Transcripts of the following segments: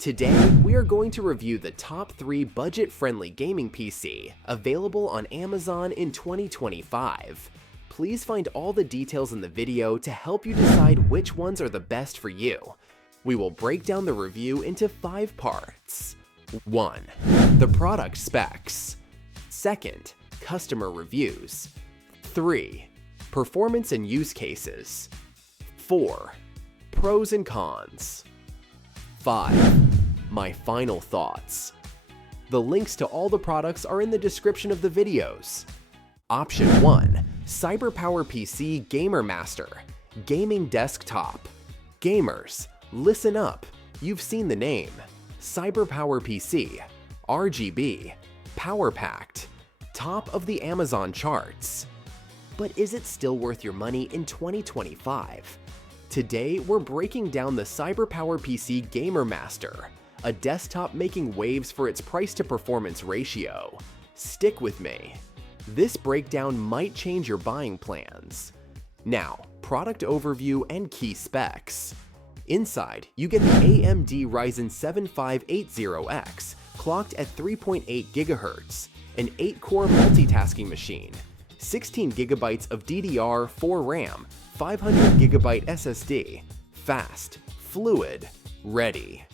Today, we are going to review the top 3 budget-friendly gaming PC available on Amazon in 2025. Please find all the details in the video to help you decide which ones are the best for you. We will break down the review into 5 parts. 1. The product specs. 2nd, customer reviews. 3. Performance and use cases. 4. Pros and cons. 5. My final thoughts. The links to all the products are in the description of the videos. Option 1. CyberPower PC Gamer Master Gaming Desktop. Gamers, listen up, you've seen the name. CyberPower PC, RGB, power-packed, top of the Amazon charts. But is it still worth your money in 2025? Today, we're breaking down the CyberPower PC Gamer Master, a desktop making waves for its price-to-performance ratio. Stick with me. This breakdown might change your buying plans. Now, product overview and key specs. Inside, you get the AMD Ryzen 7 580X, clocked at 3.8 GHz, an 8-core multitasking machine, 16 GB of DDR4 RAM, 500 GB SSD, fast, fluid, ready.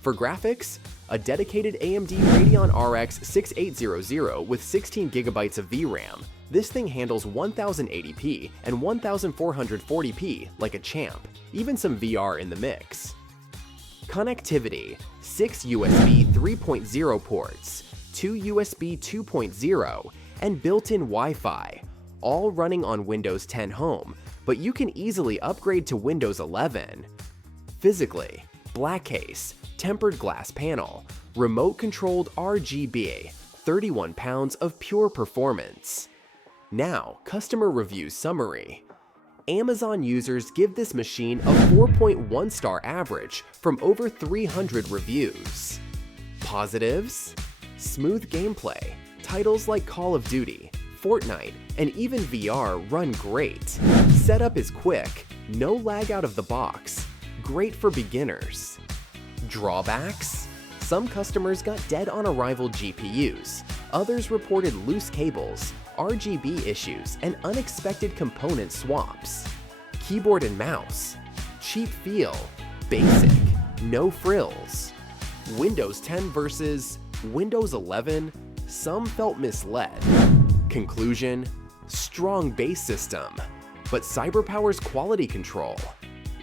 For graphics, a dedicated AMD Radeon RX 6800 with 16 GB of VRAM. This thing handles 1080p and 1440p like a champ, even some VR in the mix. Connectivity: 6 USB 3.0 ports, 2 USB 2.0, and built-in Wi-Fi, all running on Windows 10 Home, but you can easily upgrade to Windows 11. Physically, black case, tempered glass panel, remote-controlled RGB, 31 pounds of pure performance. Now, customer review summary. Amazon users give this machine a 4.1 star average from over 300 reviews. Positives? Smooth gameplay. Titles like Call of Duty, Fortnite, and even VR run great. Setup is quick, no lag out of the box. Great for beginners. Drawbacks? Some customers got dead-on-arrival GPUs. Others reported loose cables, RGB issues, and unexpected component swaps. Keyboard and mouse. Cheap feel. Basic. No frills. Windows 10 versus Windows 11. Some felt misled. Conclusion: strong base system, but CyberPower's quality control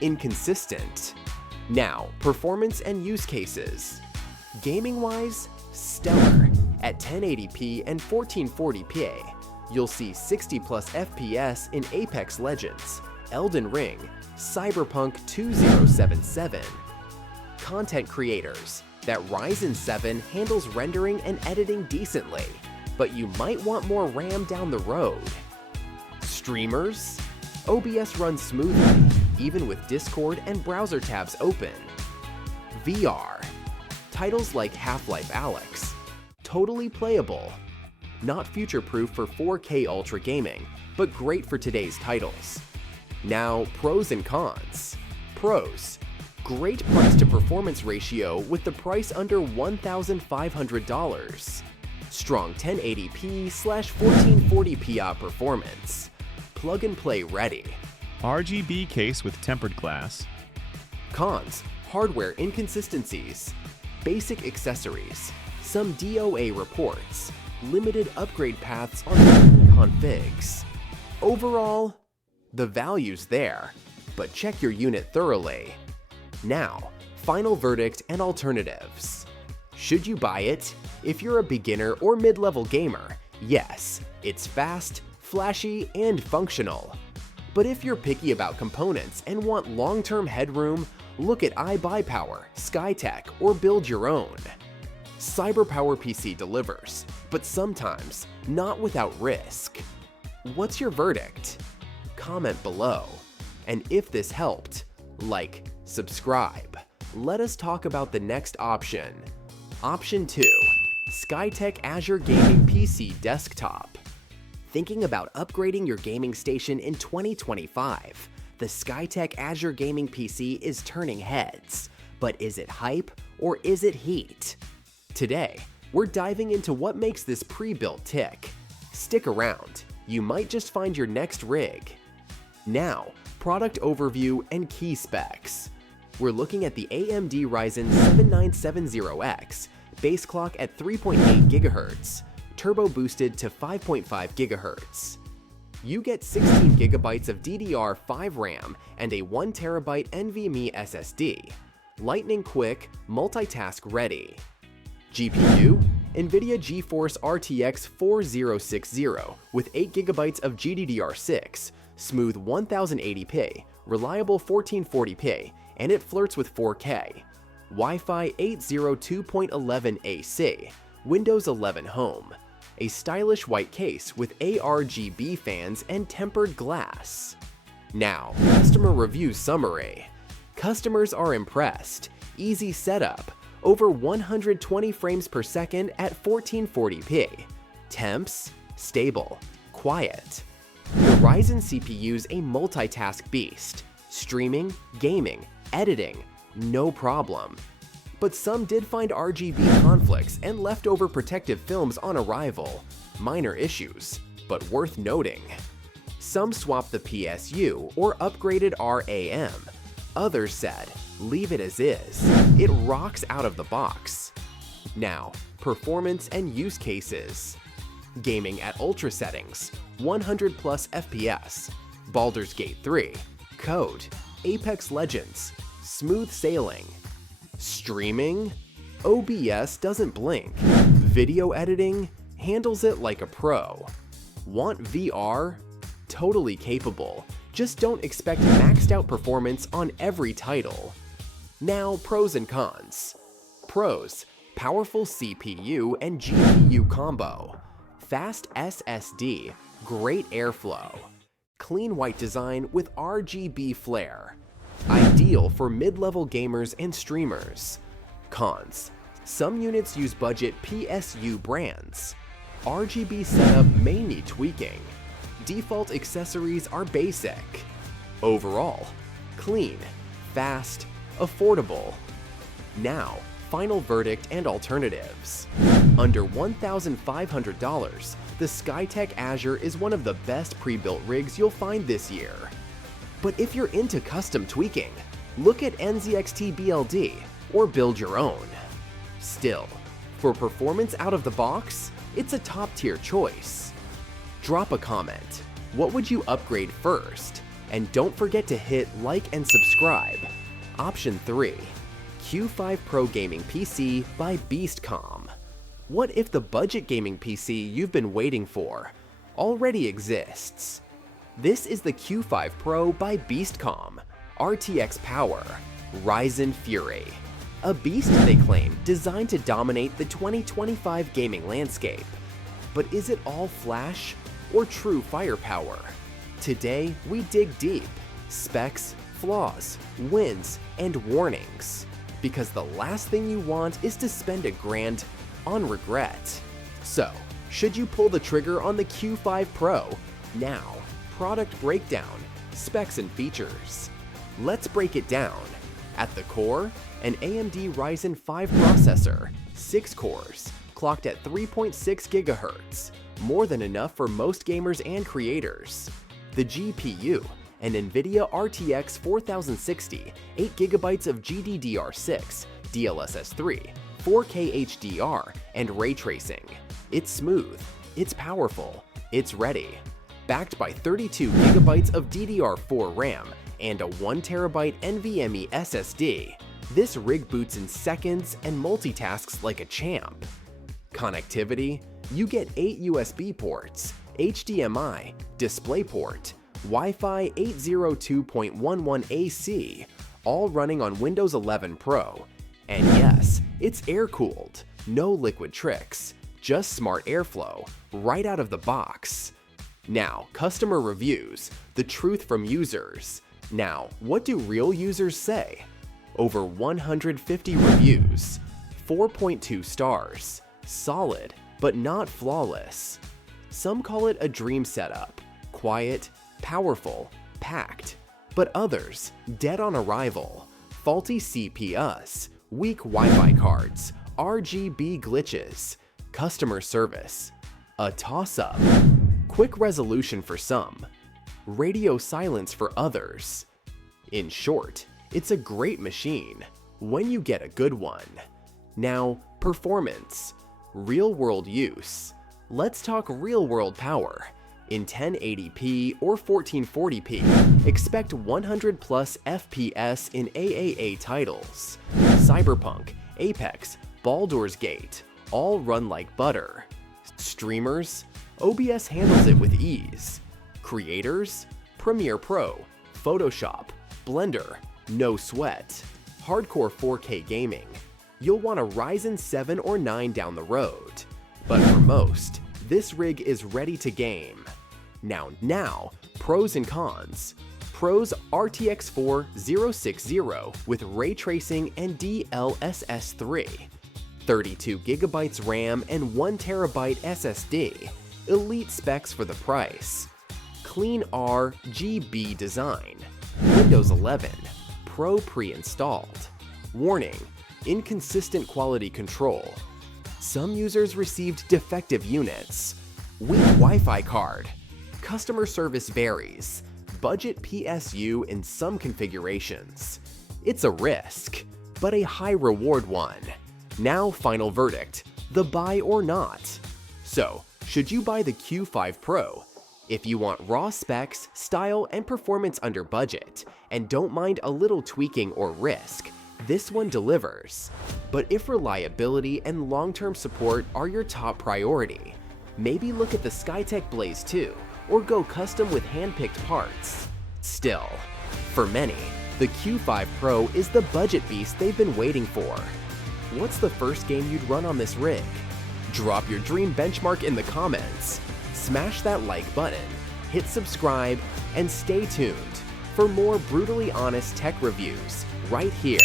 inconsistent. Now, performance and use cases. Gaming-wise, stellar. At 1080p and 1440p, you'll see 60+ FPS in Apex Legends, Elden Ring, Cyberpunk 2077. Content creators: that Ryzen 7 handles rendering and editing decently, but you might want more RAM down the road. Streamers? OBS runs smoothly, even with Discord and browser tabs open. VR. Titles like Half-Life Alyx. Totally playable. Not future-proof for 4K Ultra gaming, but great for today's titles. Now, pros and cons. Pros: great price-to-performance ratio with the price under $1,500. Strong 1080p/1440p performance. Plug-and-play ready. RGB case with tempered glass. Cons: hardware inconsistencies. Basic accessories. Some DOA reports. Limited upgrade paths on certain configs. Overall, the value's there, but check your unit thoroughly. Now, final verdict and alternatives. Should you buy it? If you're a beginner or mid-level gamer, yes, it's fast, flashy, and functional. But if you're picky about components and want long-term headroom, look at iBuyPower, Skytech, or build your own. CyberPower PC delivers, but sometimes not without risk. What's your verdict? Comment below. And if this helped, like, subscribe. Let us talk about the next option. Option 2. Skytech Azure Gaming PC Desktop. Thinking about upgrading your gaming station in 2025? The Skytech Azure Gaming PC is turning heads. But is it hype or is it heat? Today, we're diving into what makes this pre-built tick. Stick around, you might just find your next rig. Now, product overview and key specs. We're looking at the AMD Ryzen 7970X, base clock at 3.8 GHz, turbo boosted to 5.5 GHz. You get 16 GB of DDR5 RAM and a 1TB NVMe SSD. Lightning quick, multitask ready. GPU? NVIDIA GeForce RTX 4060 with 8 GB of GDDR6, smooth 1080p, reliable 1440p, and it flirts with 4K. Wi-Fi 802.11 AC, Windows 11 Home. A stylish white case with ARGB fans and tempered glass. Now, customer review summary. Customers are impressed. Easy setup. Over 120 frames per second at 1440p. Temps? Stable. Quiet. The Ryzen CPU's a multitask beast. Streaming, gaming, editing, no problem. But some did find RGB conflicts and leftover protective films on arrival. Minor issues, but worth noting. Some swapped the PSU or upgraded RAM. Others said, leave it as is. It rocks out of the box. Now, performance and use cases. Gaming at ultra settings, 100+ FPS, Baldur's Gate 3, Code, Apex Legends, smooth sailing. Streaming? OBS doesn't blink. Video editing? Handles it like a pro. Want VR? Totally capable. Just don't expect maxed out performance on every title. Now, pros and cons. Pros: powerful CPU and GPU combo. Fast SSD, great airflow. Clean white design with RGB flair. Ideal for mid-level gamers and streamers. Cons: some units use budget PSU brands. RGB setup may need tweaking. Default accessories are basic. Overall, clean, fast, affordable. Now, final verdict and alternatives. Under $1,500, the Skytech Azure is one of the best pre-built rigs you'll find this year. But if you're into custom tweaking, look at NZXT BLD or build your own. Still, for performance out of the box, it's a top-tier choice. Drop a comment. What would you upgrade first? And don't forget to hit like and subscribe. Option 3. Q5 Pro Gaming PC by Beastcom. What if the budget gaming PC you've been waiting for already exists? This is the Q5 Pro by Beastcom. RTX power, Ryzen Fury. A beast, they claim, designed to dominate the 2025 gaming landscape. But is it all flash or true firepower? Today, we dig deep. Specs, flaws, wins, and warnings. Because the last thing you want is to spend $1,000 on regret. So, should you pull the trigger on the Q5 Pro? Now, product breakdown, specs and features. Let's break it down. At the core, an AMD Ryzen 5 processor, 6 cores, clocked at 3.6 GHz, more than enough for most gamers and creators. The GPU, an NVIDIA RTX 4060, 8 GB of GDDR6, DLSS 3, 4K HDR, and ray tracing. It's smooth, it's powerful, it's ready. Backed by 32 GB of DDR4 RAM and a 1TB NVMe SSD, this rig boots in seconds and multitasks like a champ. Connectivity? You get 8 USB ports, HDMI, DisplayPort, Wi-Fi 802.11 AC, all running on Windows 11 Pro. And yes, it's air-cooled, no liquid tricks, just smart airflow, right out of the box. Now, customer reviews, the truth from users. Now, what do real users say? Over 150 reviews, 4.2 stars, solid, but not flawless. Some call it a dream setup, quiet, powerful, packed, but others, dead on arrival, faulty CPUs, weak Wi-Fi cards, RGB glitches, customer service, a toss-up, quick resolution for some, radio silence for others. In short, it's a great machine when you get a good one. Now, performance, real-world use. Let's talk real-world power. In 1080p or 1440p, expect 100 plus FPS in AAA titles. Cyberpunk, Apex, Baldur's Gate, all run like butter. Streamers, OBS handles it with ease. Creators, Premiere Pro, Photoshop, Blender, no sweat. Hardcore 4K gaming, you'll want a Ryzen 7 or 9 down the road. But for most, this rig is ready to game. Now, pros and cons. Pros: RTX 4060 with ray tracing and DLSS3, 32GB RAM and 1TB SSD, elite specs for the price. Clean RGB design, Windows 11, Pro pre-installed. Warning: inconsistent quality control. Some users received defective units. Weak Wi-Fi card. Customer service varies. Budget PSU in some configurations. It's a risk, but a high reward one. Now, final verdict: the buy or not. So, should you buy the Q5 Pro? If you want raw specs, style, and performance under budget, and don't mind a little tweaking or risk, this one delivers. But if reliability and long-term support are your top priority, maybe look at the Skytech Blaze 2, or go custom with hand-picked parts. Still, for many, the Q5 Pro is the budget beast they've been waiting for. What's the first game you'd run on this rig? Drop your dream benchmark in the comments. Smash that like button, hit subscribe, and stay tuned for more brutally honest tech reviews right here.